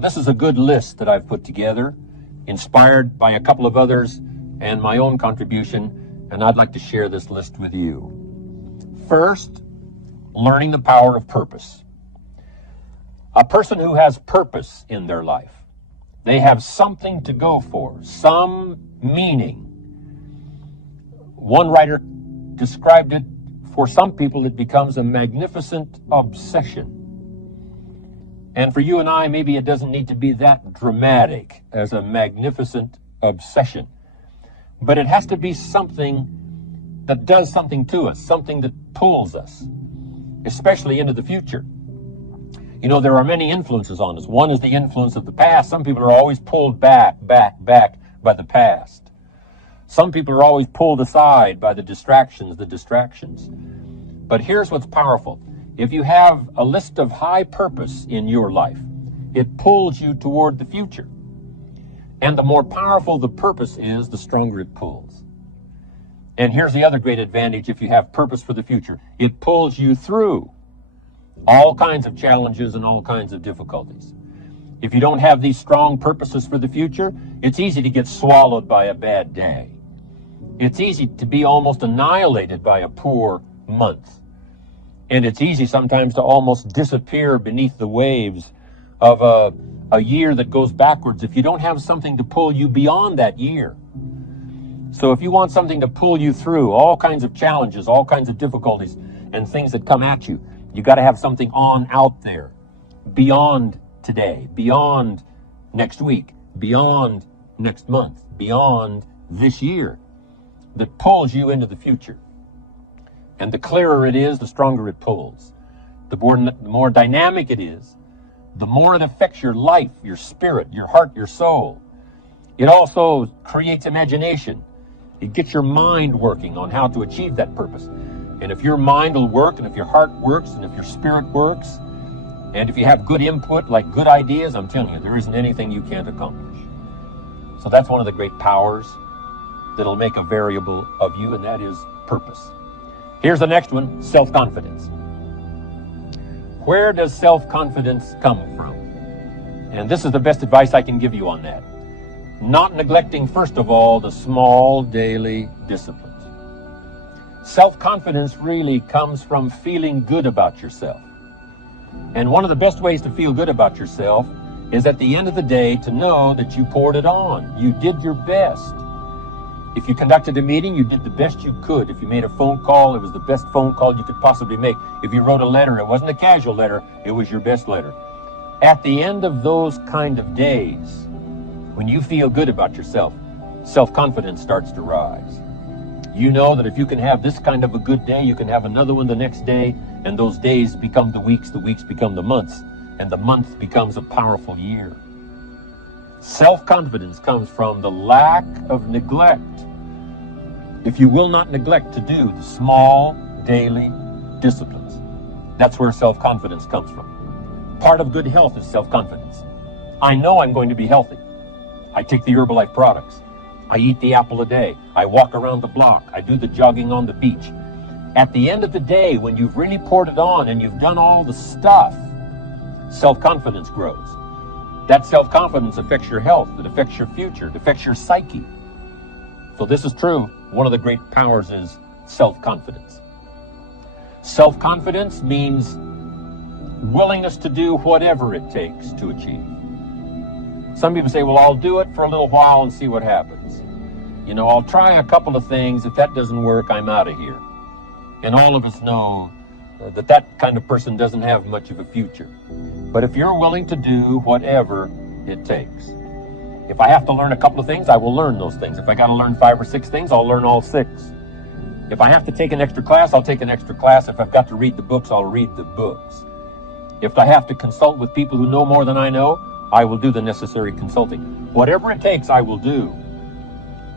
This is a good list that I've put together, inspired by a couple of others and my own contribution, and I'd like to share this list with you. First, learning the power of purpose. A person who has purpose in their life, they have something to go for, some meaning. One writer described it, for some people it becomes a magnificent obsession. And for you and I, maybe it doesn't need to be that dramatic as a magnificent obsession. But it has to be something that does something to us, something that pulls us, especially into the future. You know, there are many influences on us. One is the influence of the past. Some people are always pulled back by the past. Some people are always pulled aside by the distractions. But here's what's powerful. If you have a list of high purpose in your life, it pulls you toward the future. And the more powerful the purpose is, the stronger it pulls. And here's the other great advantage if you have purpose for the future. It pulls you through all kinds of challenges and all kinds of difficulties. If you don't have these strong purposes for the future, it's easy to get swallowed by a bad day. It's easy to be almost annihilated by a poor month. And it's easy sometimes to almost disappear beneath the waves of a year that goes backwards if you don't have something to pull you beyond that year. So if you want something to pull you through all kinds of challenges, all kinds of difficulties and things that come at you, you got to have something on out there beyond today, beyond next week, beyond next month, beyond this year, that pulls you into the future. And the clearer it is, the stronger it pulls. The more dynamic it is, the more it affects your life, your spirit, your heart, your soul. It also creates imagination. It gets your mind working on how to achieve that purpose. And if your mind will work, and if your heart works, and if your spirit works, and if you have good input, like good ideas, I'm telling you, there isn't anything you can't accomplish. So that's one of the great powers that'll make a variable of you, and that is purpose. Here's the next one, self-confidence. Where does self-confidence come from? And this is the best advice I can give you on that. Not neglecting, first of all, the small daily disciplines. Self-confidence really comes from feeling good about yourself. And one of the best ways to feel good about yourself is at the end of the day to know that you poured it on. You did your best. If you conducted a meeting, you did the best you could. If you made a phone call, it was the best phone call you could possibly make. If you wrote a letter, it wasn't a casual letter, it was your best letter. At the end of those kind of days, when you feel good about yourself, self-confidence starts to rise. You know that if you can have this kind of a good day, you can have another one the next day, and those days become the weeks become the months, and the month becomes a powerful year. Self-confidence comes from the lack of neglect. If you will not neglect to do the small daily disciplines, that's where self-confidence comes from. Part of good health is self-confidence. I know I'm going to be healthy. I take the Herbalife products. I eat the apple a day. I walk around the block. I do the jogging on the beach. At the end of the day, when you've really poured it on and you've done all the stuff, self-confidence grows. That self-confidence affects your health. It affects your future. It affects your psyche. So this is true. One of the great powers is self-confidence. Self-confidence means willingness to do whatever it takes to achieve. Some people say, well, I'll do it for a little while and see what happens. You know, I'll try a couple of things. If that doesn't work, I'm out of here. And all of us know that kind of person doesn't have much of a future. But if you're willing to do whatever it takes, if I have to learn a couple of things, I will learn those things. If I got to learn 5 or 6 things, I'll learn all 6. If I have to take an extra class, I'll take an extra class. If I've got to read the books, I'll read the books. If I have to consult with people who know more than I know, I will do the necessary consulting. Whatever it takes, I will do.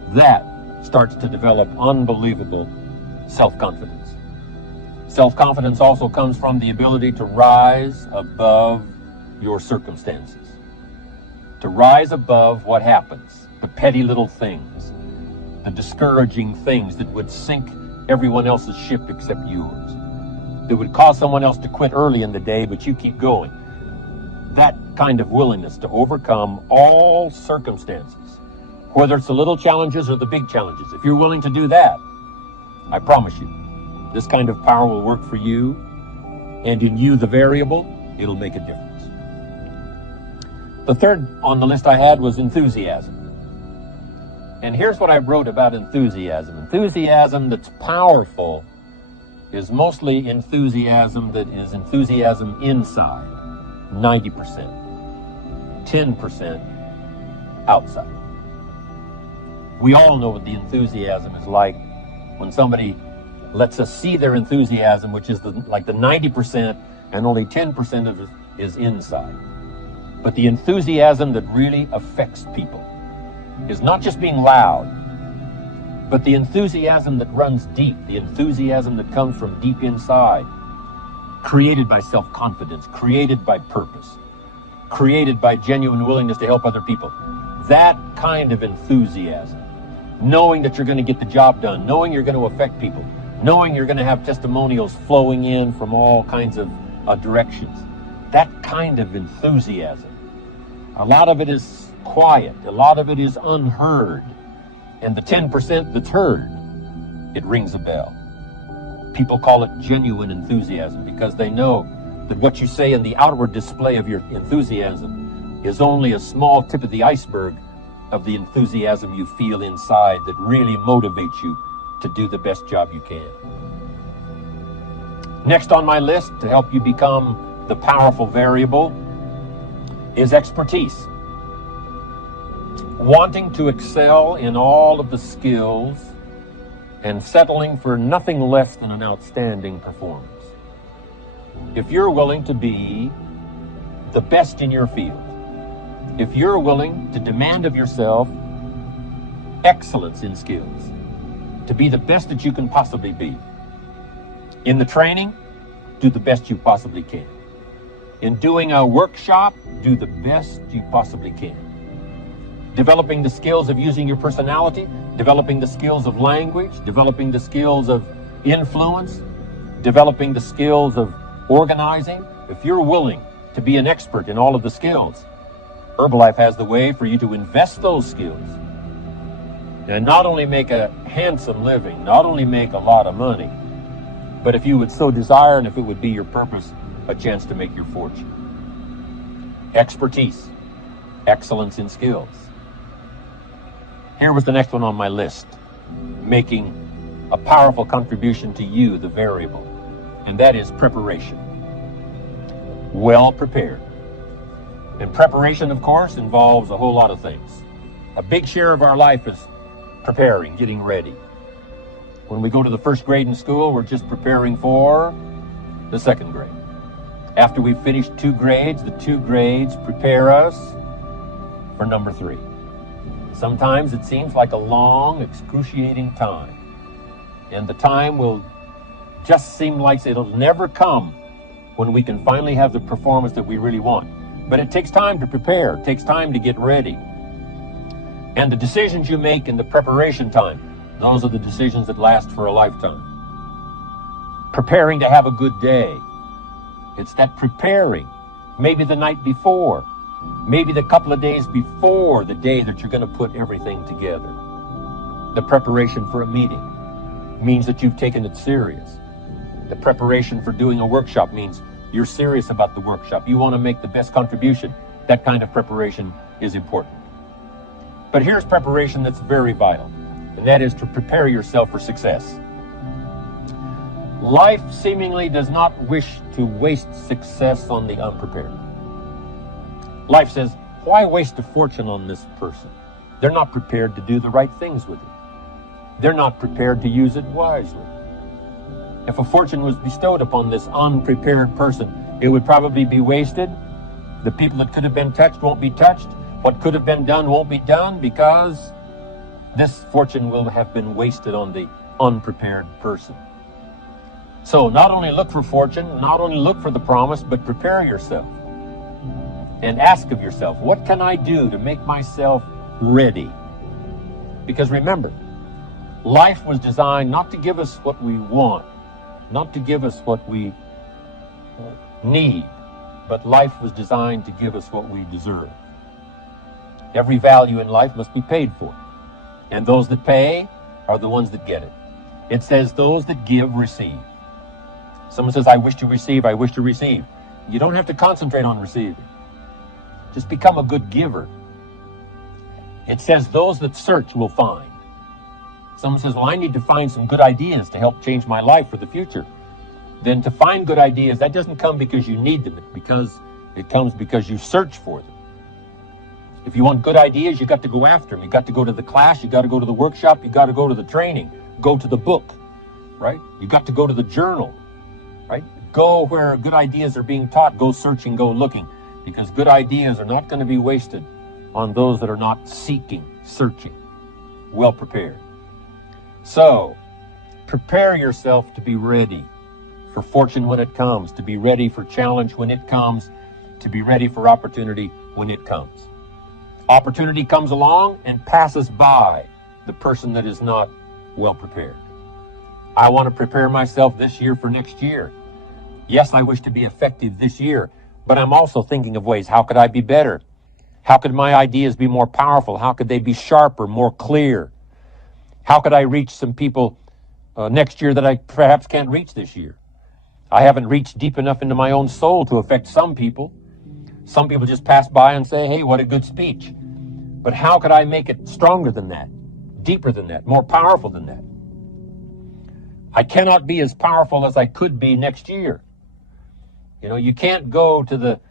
That starts to develop unbelievable self-confidence. Self-confidence also comes from the ability to rise above your circumstances. To rise above what happens, the petty little things, the discouraging things that would sink everyone else's ship except yours, that would cause someone else to quit early in the day, but you keep going. that kind of willingness to overcome all circumstances, whether it's the little challenges or the big challenges. If you're willing to do that, I promise you, this kind of power will work for you, and in you, the variable, it'll make a difference. The third on the list I had was enthusiasm. And here's what I wrote about enthusiasm. Enthusiasm that's powerful is mostly enthusiasm that is enthusiasm inside, 90%, 10% outside. We all know what the enthusiasm is like when somebody lets us see their enthusiasm, which is like the 90%, and only 10% of it is inside. But the enthusiasm that really affects people is not just being loud, but the enthusiasm that runs deep, the enthusiasm that comes from deep inside, created by self-confidence, created by purpose, created by genuine willingness to help other people. That kind of enthusiasm, knowing that you're going to get the job done, knowing you're going to affect people, knowing you're going to have testimonials flowing in from all kinds of directions. That kind of enthusiasm. A lot of it is quiet. A lot of it is unheard. And the 10% that's heard, it rings a bell. People call it genuine enthusiasm because they know that what you say in the outward display of your enthusiasm is only a small tip of the iceberg of the enthusiasm you feel inside that really motivates you to do the best job you can. Next on my list to help you become the powerful variable is expertise. Wanting to excel in all of the skills and settling for nothing less than an outstanding performance. If you're willing to be the best in your field, if you're willing to demand of yourself excellence in skills, to be the best that you can possibly be. In the training, do the best you possibly can. In doing a workshop, do the best you possibly can. Developing the skills of using your personality, developing the skills of language, developing the skills of influence, developing the skills of organizing. If you're willing to be an expert in all of the skills, Herbalife has the way for you to invest those skills and not only make a handsome living, not only make a lot of money, but if you would so desire and if it would be your purpose, a chance to make your fortune. Expertise, excellence in skills. Here was the next one on my list, making a powerful contribution to you, the variable, and that is preparation. Well prepared. And preparation, of course, involves a whole lot of things. A big share of our life is preparing, getting ready. When we go to the first grade in school, we're just preparing for the second grade. After we've finished 2 grades, the 2 grades prepare us for number 3. Sometimes it seems like a long, excruciating time. And the time will just seem like it'll never come when we can finally have the performance that we really want. But it takes time to prepare. It takes time to get ready. And the decisions you make in the preparation time, those are the decisions that last for a lifetime. Preparing to have a good day. It's that preparing, maybe the night before, maybe the couple of days before the day that you're going to put everything together. The preparation for a meeting means that you've taken it serious. The preparation for doing a workshop means you're serious about the workshop. You want to make the best contribution. That kind of preparation is important. But here's preparation that's very vital, and that is to prepare yourself for success. Life seemingly does not wish to waste success on the unprepared. Life says, why waste a fortune on this person? They're not prepared to do the right things with it. They're not prepared to use it wisely. If a fortune was bestowed upon this unprepared person, it would probably be wasted. The people that could have been touched won't be touched. What could have been done won't be done because this fortune will have been wasted on the unprepared person. So not only look for fortune, not only look for the promise, but prepare yourself. And ask of yourself, what can I do to make myself ready? Because remember, life was designed not to give us what we want, not to give us what we need, but life was designed to give us what we deserve. Every value in life must be paid for, and those that pay are the ones that get it. It says those that give receive. Someone says, I wish to receive, I wish to receive. You don't have to concentrate on receiving. Just become a good giver. It says those that search will find. Someone says, well, I need to find some good ideas to help change my life for the future. Then to find good ideas, that doesn't come because you need them, it comes because you search for them. If you want good ideas, you got to go after them. You got to go to the class, you got to go to the workshop, you got to go to the training, go to the book, right? You got to go to the journal, right? Go where good ideas are being taught, go searching, go looking, because good ideas are not going to be wasted on those that are not seeking, searching, well prepared. So, prepare yourself to be ready for fortune when it comes, to be ready for challenge when it comes, to be ready for opportunity when it comes. Opportunity comes along and passes by the person that is not well prepared. I want to prepare myself this year for next year. Yes, I wish to be effective this year, but I'm also thinking of ways, how could I be better? How could my ideas be more powerful? How could they be sharper, more clear? How could I reach some people next year that I perhaps can't reach this year? I haven't reached deep enough into my own soul to affect some people. Some people just pass by and say, hey, what a good speech. But how could I make it stronger than that, deeper than that, more powerful than that? I cannot be as powerful as I could be next year. You know, you can't go to the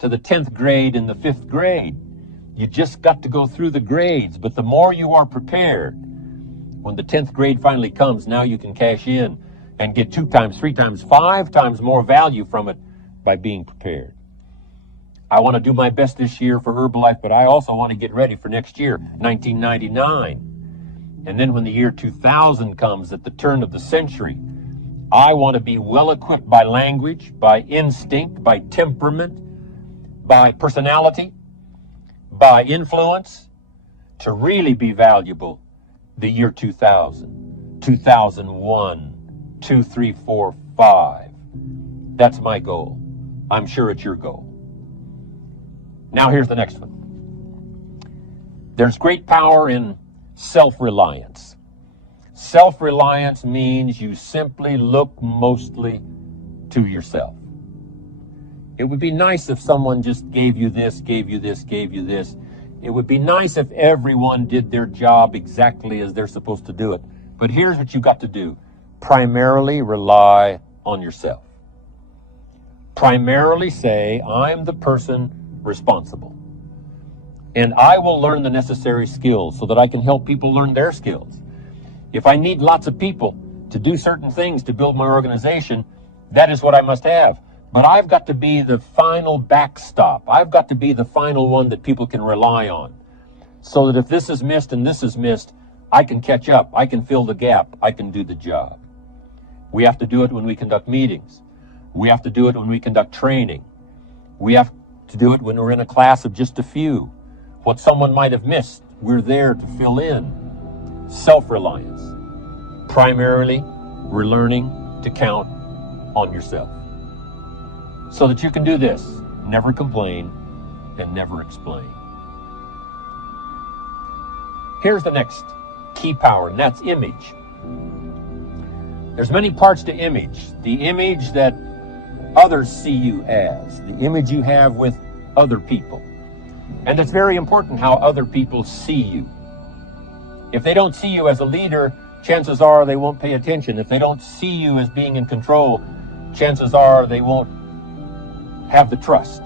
10th grade in the 5th grade. You just got to go through the grades. But the more you are prepared, when the 10th grade finally comes, now you can cash in and get 2 times, 3 times, 5 times more value from it by being prepared. I want to do my best this year for Herbalife, but I also want to get ready for next year, 1999. And then when the year 2000 comes, at the turn of the century, I want to be well equipped by language, by instinct, by temperament, by personality, by influence, to really be valuable the year 2000, 2001, 2, 3, 4, 5. That's my goal. I'm sure it's your goal. Now here's the next one. There's great power in self-reliance. Self-reliance means you simply look mostly to yourself. It would be nice if someone just gave you this, gave you this, gave you this. It would be nice if everyone did their job exactly as they're supposed to do it. But here's what you got to do. Primarily rely on yourself. Primarily say, I'm the person responsible. And I will learn the necessary skills so that I can help people learn their skills. If I need lots of people to do certain things to build my organization, that is what I must have. But I've got to be the final backstop. I've got to be the final one that people can rely on. So that if this is missed and this is missed, I can catch up. I can fill the gap. I can do the job. We have to do it when we conduct meetings. We have to do it when we conduct training. We have to do it when we're in a class of just a few. What someone might have missed, we're there to fill in. Self-reliance. Primarily, we're learning to count on yourself. So that you can do this, never complain and never explain. Here's the next key power, and that's image. There's many parts to image. The image that others see you as, the image you have with other people. And it's very important how other people see you. If they don't see you as a leader, chances are they won't pay attention. If they don't see you as being in control, chances are they won't have the trust.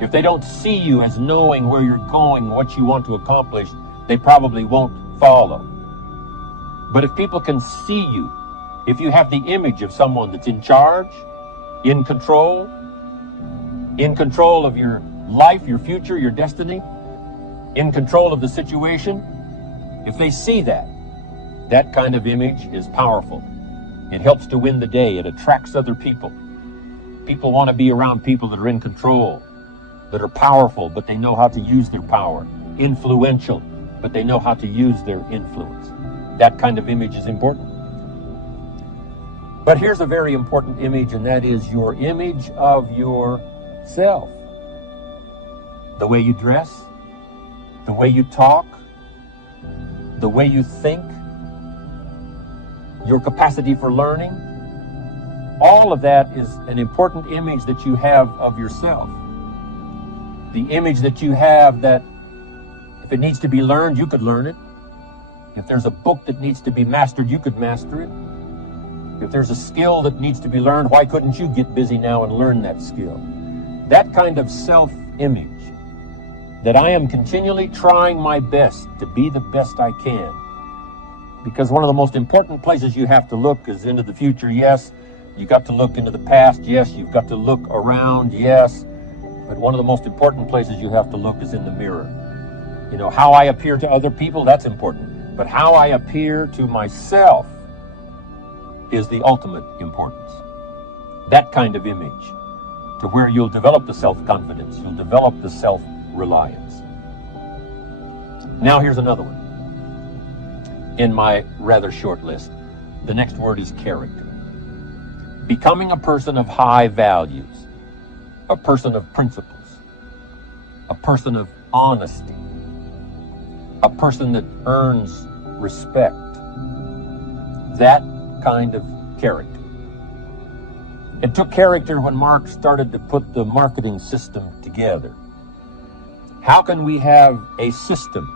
If they don't see you as knowing where you're going, what you want to accomplish, they probably won't follow. But if people can see you, if you have the image of someone that's in charge, in control of your life, your future, your destiny, in control of the situation, if they see that, that kind of image is powerful. It helps to win the day. It attracts other people. People want to be around people that are in control, that are powerful, but they know how to use their power. Influential, but they know how to use their influence. That kind of image is important. But here's a very important image, and that is your image of yourself. self. The way you dress, the way you talk, the way you think, your capacity for learning, all of that is an important image that you have of yourself. The image that you have that if it needs to be learned, you could learn it. If there's a book that needs to be mastered, you could master it. If there's a skill that needs to be learned, why couldn't you get busy now and learn that skill? That kind of self-image, that I am continually trying my best to be the best I can. Because one of the most important places you have to look is into the future, yes. You got to look into the past, yes. You've got to look around, yes. But one of the most important places you have to look is in the mirror. You know, how I appear to other people, that's important. But how I appear to myself is the ultimate importance. That kind of image, to where you'll develop the self-confidence, you'll develop the self-reliance. Now here's another one in my rather short list. The next word is character. Becoming a person of high values, a person of principles, a person of honesty, a person that earns respect. That kind of character. It took character when Mark started to put the marketing system together. How can we have a system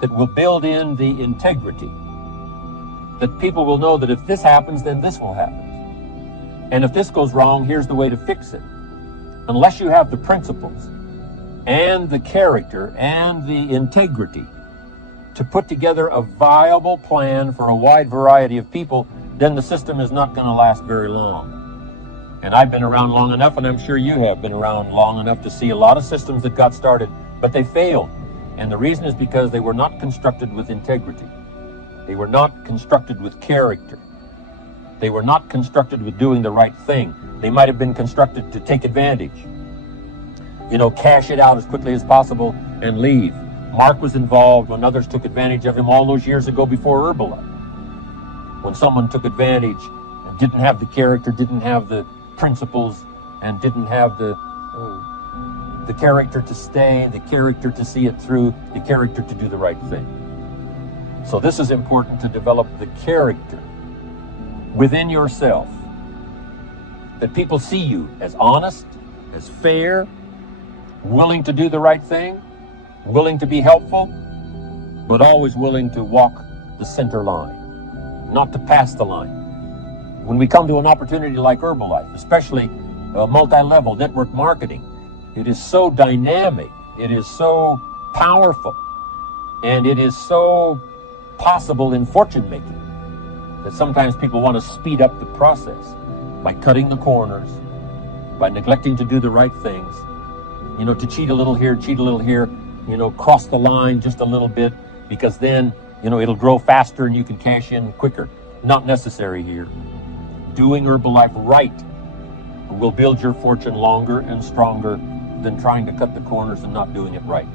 that will build in the integrity, that people will know that if this happens, then this will happen. And if this goes wrong, here's the way to fix it. Unless you have the principles and the character and the integrity to put together a viable plan for a wide variety of people, then the system is not going to last very long. And I've been around long enough, and I'm sure you have been around long enough to see a lot of systems that got started, but they failed. And the reason is because they were not constructed with integrity. They were not constructed with character. They were not constructed with doing the right thing. They might have been constructed to take advantage. You know, cash it out as quickly as possible and leave. Mark was involved when others took advantage of him all those years ago before Herbalife. When someone took advantage and didn't have the character, didn't have the principles, and didn't have the character to stay, the character to see it through, the character to do the right thing. So this is important, to develop the character within yourself, that people see you as honest, as fair, willing to do the right thing, willing to be helpful, but always willing to walk the center line, not to pass the line. When we come to an opportunity like Herbalife, especially multi-level network marketing, it is so dynamic, it is so powerful, and it is so possible in fortune making that sometimes people want to speed up the process by cutting the corners, by neglecting to do the right things, you know, to cheat a little here, you know, cross the line just a little bit, because then, you know, it'll grow faster and you can cash in quicker. Not necessary here. Doing Herbalife right will build your fortune longer and stronger than trying to cut the corners and not doing it right.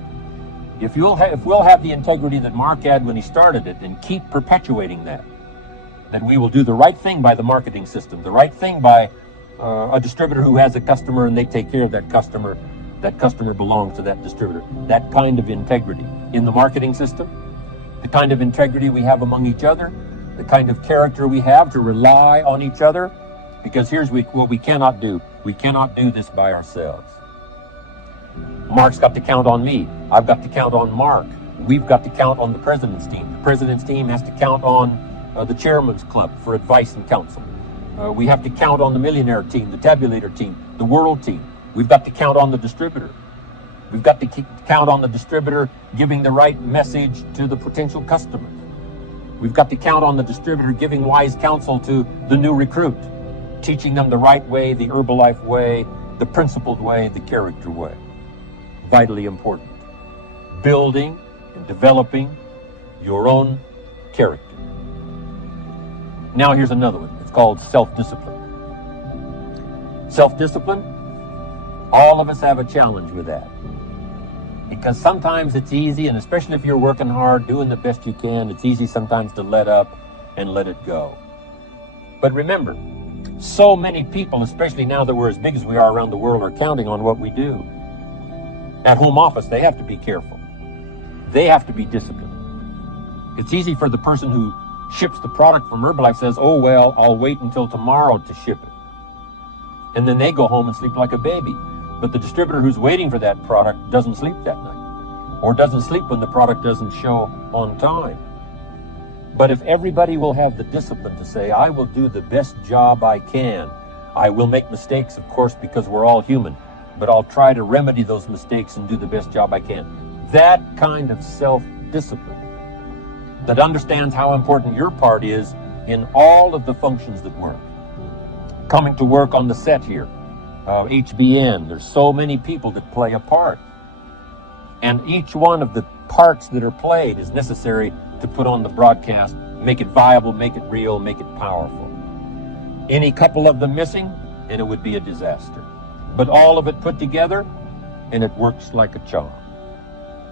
If we'll have the integrity that Mark had when he started it, and keep perpetuating that, then we will do the right thing by the marketing system, the right thing by a distributor who has a customer and they take care of that customer. That customer belongs to that distributor. That kind of integrity in the marketing system, the kind of integrity we have among each other, the kind of character we have to rely on each other, because here's what we cannot do. We cannot do this by ourselves. Mark's got to count on me. I've got to count on Mark. We've got to count on the president's team. The president's team has to count on the chairman's club for advice and counsel. We have to count on the millionaire team, the tabulator team, the world team. We've got to count on the distributor. We've got to count on the distributor giving the right message to the potential customers. We've got to count on the distributor giving wise counsel to the new recruit, teaching them the right way, the Herbalife way, the principled way, the character way. Vitally important. Building and developing your own character. Now here's another one. It's called self-discipline. Self-discipline, all of us have a challenge with that. Because sometimes it's easy, and especially if you're working hard, doing the best you can, it's easy sometimes to let up and let it go. But remember, So many people, especially now that we're as big as we are around the world, are counting on what we do. At home office, they have to be careful. They have to be disciplined. It's easy for the person who ships the product from Herbalife says, oh, well, I'll wait until tomorrow to ship it. And then they go home and sleep like a baby. But the distributor who's waiting for that product doesn't sleep that night, or doesn't sleep when the product doesn't show on time. But if everybody will have the discipline to say, I will do the best job I can. I will make mistakes, of course, because we're all human, but I'll try to remedy those mistakes and do the best job I can. That kind of self-discipline that understands how important your part is in all of the functions that work. Coming to work on the set here, HBN, there's so many people that play a part. And each one of the parts that are played is necessary to put on the broadcast, make it viable, make it real, make it powerful. Any couple of them missing, and it would be a disaster. But all of it put together, and it works like a charm.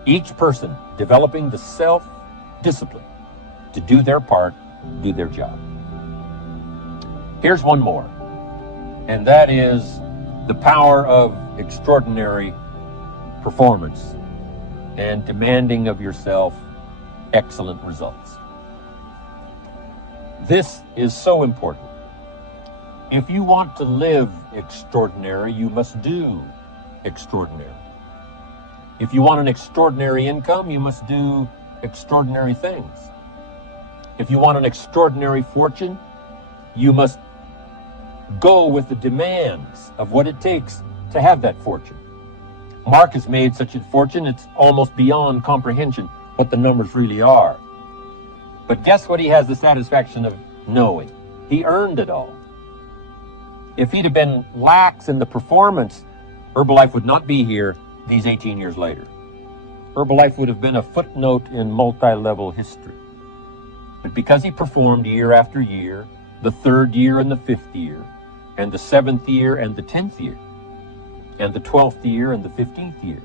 Each person developing the self-discipline to do their part, do their job. Here's one more, and that is the power of extraordinary performance and demanding of yourself excellent results. This is so important. If you want to live extraordinary, you must do extraordinary. If you want an extraordinary income, you must do extraordinary things. If you want an extraordinary fortune, you must go with the demands of what it takes to have that fortune. Mark has made such a fortune, it's almost beyond comprehension what the numbers really are. But guess what he has the satisfaction of knowing? He earned it all. If he'd have been lax in the performance, Herbalife would not be here these 18 years later. Herbalife would have been a footnote in multi-level history. But because he performed year after year, the 3rd year and the 5th year, and the 7th year and the 10th year, and the 12th year and the 15th year,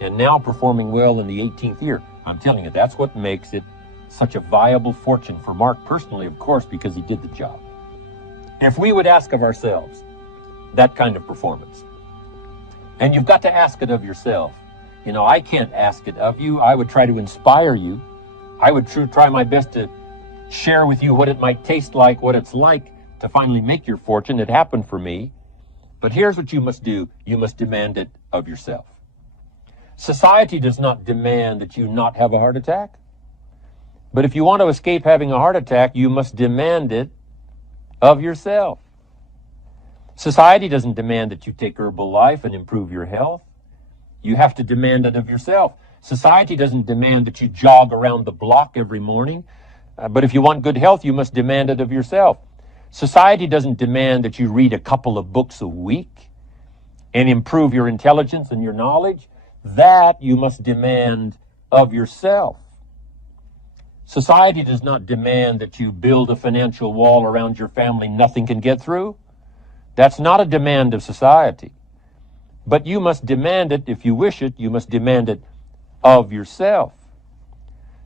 and now performing well in the 18th year, I'm telling you, that's what makes it such a viable fortune for Mark personally, of course, because he did the job. If we would ask of ourselves that kind of performance, and you've got to ask it of yourself. You know, I can't ask it of you. I would try to inspire you. I would try my best to share with you what it might taste like, what it's like to finally make your fortune. It happened for me. But here's what you must do. You must demand it of yourself. Society does not demand that you not have a heart attack. But if you want to escape having a heart attack, you must demand it of yourself. Society doesn't demand that you take Herbalife and improve your health. You have to demand it of yourself. Society doesn't demand that you jog around the block every morning. But if you want good health, you must demand it of yourself. Society doesn't demand that you read a couple of books a week and improve your intelligence and your knowledge. That you must demand of yourself. Society does not demand that you build a financial wall around your family nothing can get through. That's not a demand of society. But you must demand it, if you wish it, you must demand it of yourself.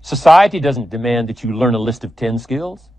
Society doesn't demand that you learn a list of 10 skills.